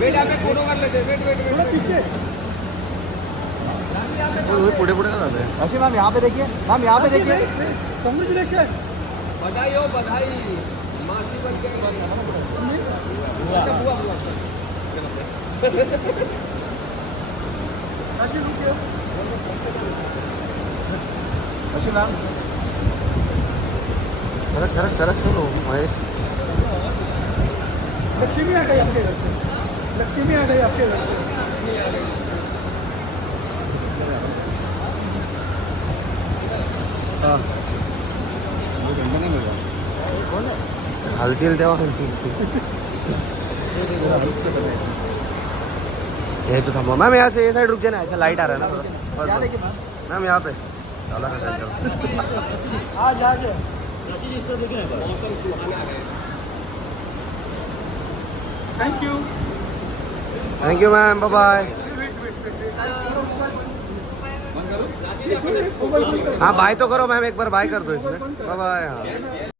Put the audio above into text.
Weight यहाँ पे photo कर लेते, वेट वेट वेट पीछे। पुढे पुढे का जाते हैं? अशी मैम यहाँ पे देखिए, मैम यहाँ पे देखिए। कांग्रेचुलेशन, बधाई हो बधाई, मासी बन के अच्छा बुआ बुआ अशी मैम सरक सरक सरक चलो महेश। लक्ष्मी आ गई आपके घर से, लक्ष्मी आ गई आपके घर से। हलतील तेव्हा हलतील. ये तो थांबो मैम, यहाँ से ये साइड रुक जाना, ऐसा लाइट आ रहा है ना थोड़ा. यहाँ देखिए मैम. मैम यहाँ पे चला का सेंटर. आज आज thank you. Thank you ma'am, bye bye. हाँ बाय तो करो मैम, एक बार बाय कर दो इसमें. Bye bye. हाँ